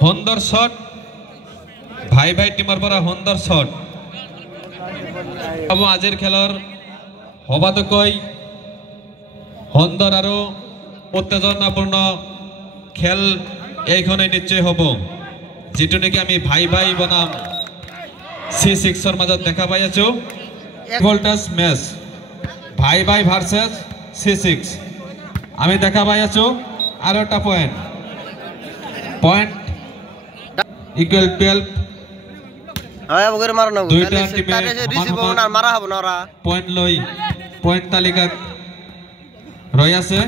সুন্দৰ শট ভাই ভাই টিমৰ পৰা সুন্দৰ শট अब আজিৰ খেলৰ হবাতকৈ সুন্দৰ আৰু উত্তেজনাপূৰ্ণ খেল এইখনে নিশ্চয় হ'ব যেটো নেকি আমি ভাই ভাই বনাম C6 ৰ মাজত দেখা পাই আছো ভোল্টাস ম্যাচ ভাই ভাই ভার্সেস C6 আমি দেখা পাই আছো আর একটা পয়েন্ট ইকুয়াল 12 হয় বগের মারো না দুইটা টিমে রিসিভ না মারা হবে না ওরা পয়েন্ট লই পয়েন্ট তালিকাত রই আছে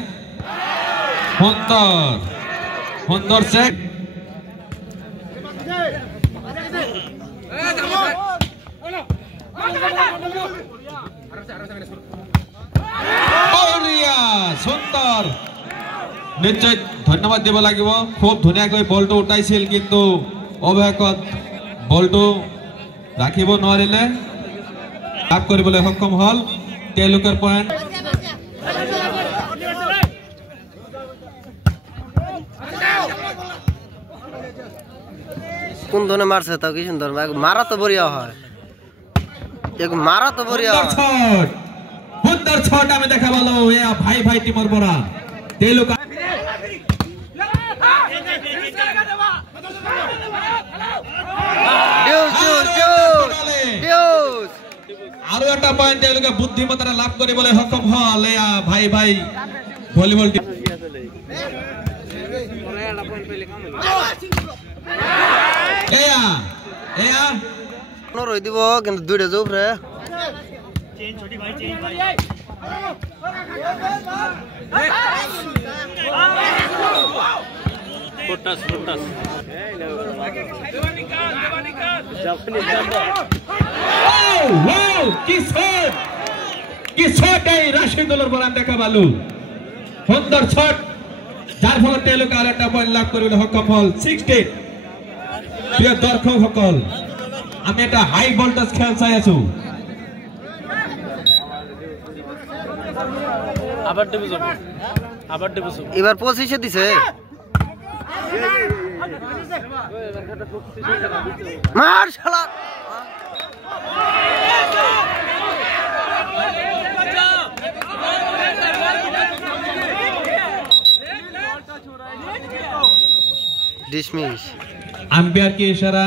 সুন্দর চেক সুন্দর নিশ্চয় ধন্যবাদ দিব লাগিব খুব ধুনিয়াকৈ বলটো উঠাইছিল কিন্তু অবহেকত বলটো ৰাখিব নোৱাৰিলে লাভ কৰিবলৈ সক্ষম হল তেওঁলোকৰ পয়েন্ট কোন ধনে মারছে তাও কি সুন্দর মারা তো বড়িয়া হয় এক মারা তো বড়িয়া সুন্দর শট আমি দেখা ভালো এ ভাই ভাই টিমৰ পৰা তেওঁলোক আৰু এটা পয়েন্ট তেওঁলোকে বুদ্ধিমত্তাৰে লাভ কৰিবলৈ সক্ষম হল এ ভাই ভাই ভলিবল টিম রই দিব কিন্তু দুইটা যাও রে চেঞ্জ ছোটি ভাই চেঞ্জ ভাই ফটাস জাপানি জাম্বা ওয়াও কি শট এই রাশিদুলের বলান দেখা ভালো সুন্দর শট যার ফলে তেওঁলোকে আর একটা পয়েন্ট লাভ কৰিবলৈ সক্ষম হল 16 প্রিয় দর্শক সকল আমি এটা হাই ভোল্টেজ খেল চাই আছো আবার ডিভিশন এবার 25 দিছে মার শালা डिसमिस अंपायर के इशारा